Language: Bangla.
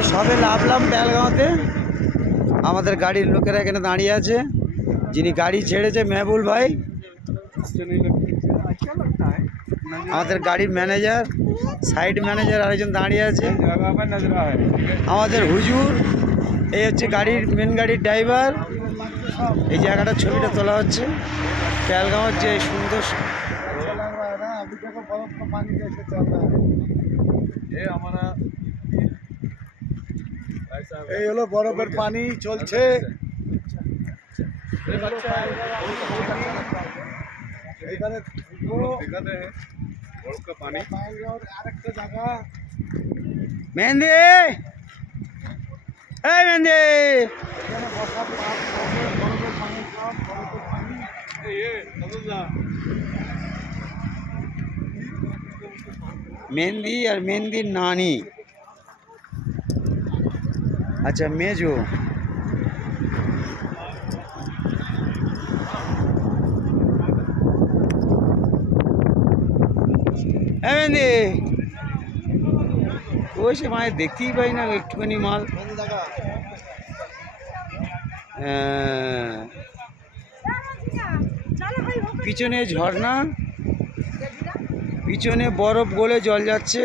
এই সবে নামলাম পেহেলগাঁওতে। আমাদের গাড়ির লোকেরা এখানে দাঁড়িয়ে আছে। যিনি গাড়ি ছেড়েছে মেহবুল ভাই, আমাদের গাড়ির ম্যানেজার, সাইড ম্যানেজার আরেকজন দাঁড়িয়ে আছে। আমাদের হুজুর, এই হচ্ছে গাড়ির মেন গাড়ির ড্রাইভার। এই জায়গাটার ছবিটা তোলা হচ্ছে পেহেলগাঁওয়ের যে সুন্দর। এই হলো বরফের পানি চলছে। এখানে আরেকটা জায়গা মেহেন্দি, এই মেহেন্দি, এখানে বসার বরফের পানি, সব বরফের পানি। মেহেন্দি আর মেহেন্দির নানি, আচ্ছা মেজো। মেহেন্দি ওই সে মায়ের দেখতেই পাই না একটুখানি মাল। পিছনে ঝর্ণা, পিছনে বরফ গলে জল যাচ্ছে।